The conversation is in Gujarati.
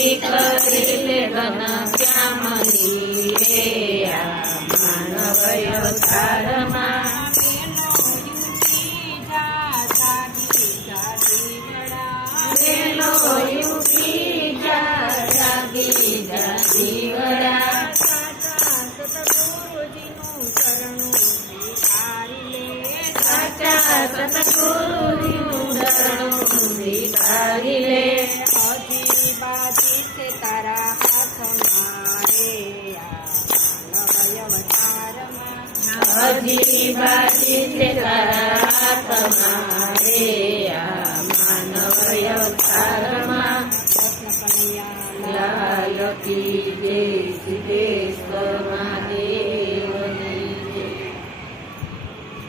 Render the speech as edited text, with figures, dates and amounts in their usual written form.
કરી લે ઘન શ્યામની રે આ માનવ અવતારમાં સતગુરુનું શરણું સ્વીકારી લે હજી બાજી છે તારા હાથમાં રે આ માનવ અવતારમાં હજી બાજી છે તારા હાથમાં રે